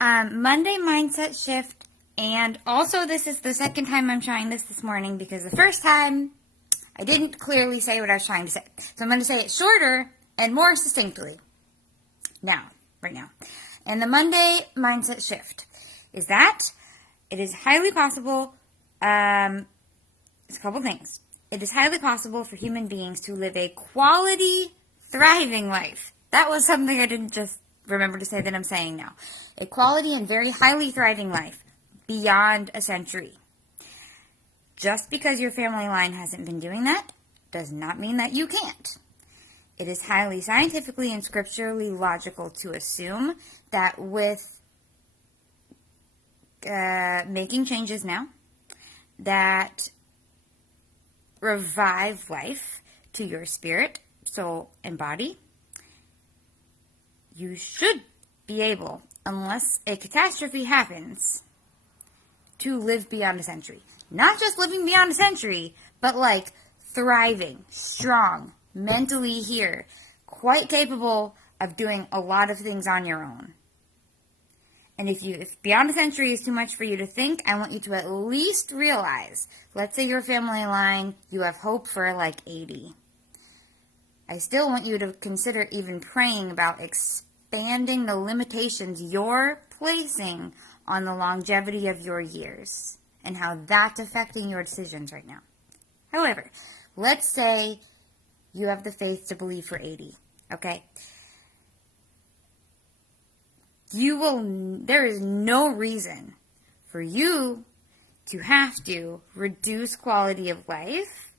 Monday mindset shift, and also this is the second time I'm trying this morning because the first time I didn't clearly say what I was trying to say. So I'm going to say it shorter and more succinctly right now. And the Monday mindset shift is that it is highly possible, it's a couple things. It is highly possible for human beings to live a quality, thriving life. That was something I didn't just remember to say that I'm saying now. A quality and very highly thriving life beyond a century. Just because your family line hasn't been doing that does not mean that you can't. It is highly scientifically and scripturally logical to assume that with making changes now that revive life to your spirit, soul, and body, you should be able, unless a catastrophe happens, to live beyond a century. Not just living beyond a century, but like thriving, strong, mentally here, quite capable of doing a lot of things on your own. And if beyond a century is too much for you to think, I want you to at least realize, let's say your family line, you have hope for like 80. I still want you to consider even praying about expanding the limitations you're placing on the longevity of your years and how that's affecting your decisions right now. However, let's say you have the faith to believe for 80, okay? There is no reason for you to have to reduce quality of life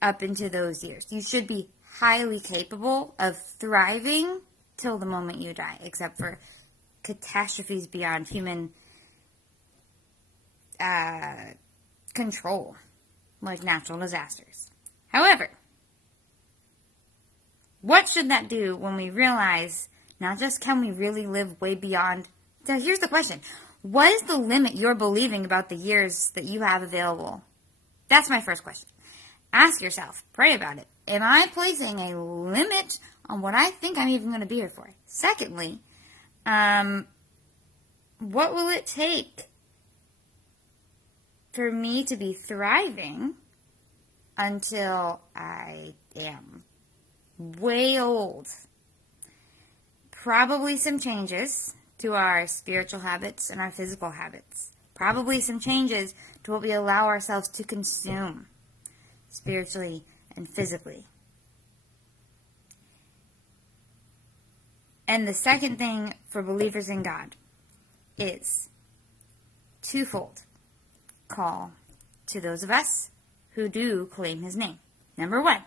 up into those years. You should be highly capable of thriving till the moment you die, except for catastrophes beyond human control, like natural disasters. However, what should that do when we realize not just can we really live way beyond? So here's the question. What is the limit you're believing about the years that you have available? That's my first question. Ask yourself. Pray about it. Am I placing a limit on what I think I'm even going to be here for? Secondly, what will it take for me to be thriving until I am way old? Probably some changes to our spiritual habits and our physical habits. Probably some changes to what we allow ourselves to consume spiritually and physically. And the second thing for believers in God is twofold call to those of us who do claim his name. Number one,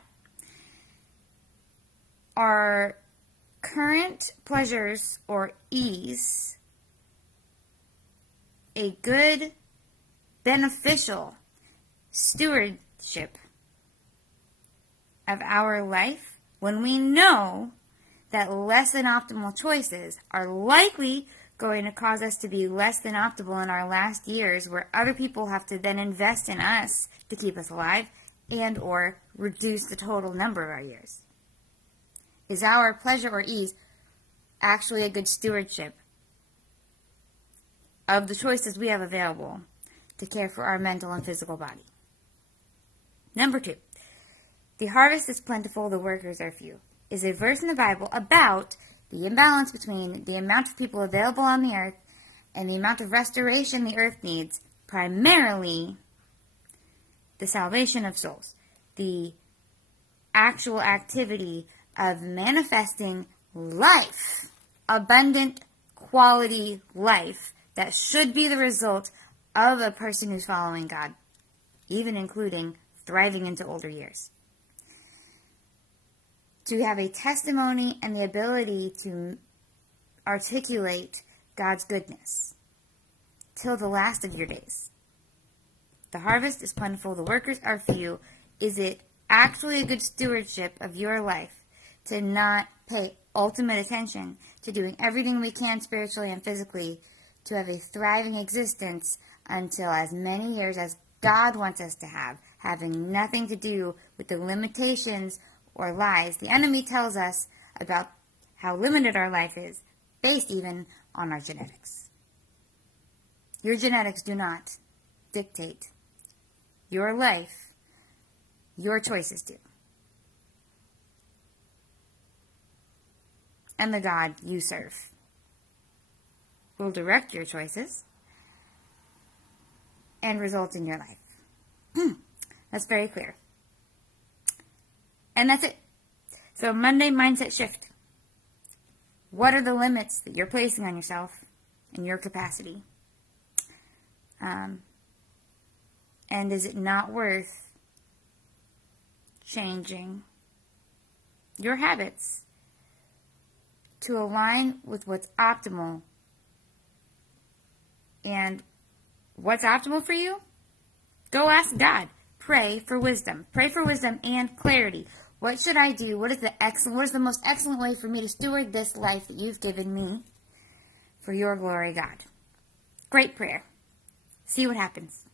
our current pleasures or ease a good, beneficial stewardship of our life when we know that less than optimal choices are likely going to cause us to be less than optimal in our last years, where other people have to then invest in us to keep us alive and or reduce the total number of our years? Is our pleasure or ease actually a good stewardship of the choices we have available to care for our mental and physical body? Number two, the harvest is plentiful, the workers are few, is a verse in the Bible about the imbalance between the amount of people available on the earth and the amount of restoration the earth needs, primarily the salvation of souls, the actual activity of manifesting life, abundant quality life that should be the result of a person who's following God, even including thriving into older years. To have a testimony and the ability to articulate God's goodness till the last of your days. The harvest is plentiful, the workers are few. Is it actually a good stewardship of your life to not pay ultimate attention to doing everything we can spiritually and physically to have a thriving existence until as many years as God wants us to have, having nothing to do with the limitations or lies the enemy tells us about how limited our life is, based even on our genetics. Your genetics do not dictate your life. Your choices do. And the God you serve will direct your choices and result in your life. That's very clear. And that's it. So Monday mindset shift. What are the limits that you're placing on yourself and your capacity? And is it not worth changing your habits to align with what's optimal? And what's optimal for you? Go ask God. Pray for wisdom. Pray for wisdom and clarity. What should I do? What is the most excellent way for me to steward this life that you've given me for your glory, God? Great prayer. See what happens.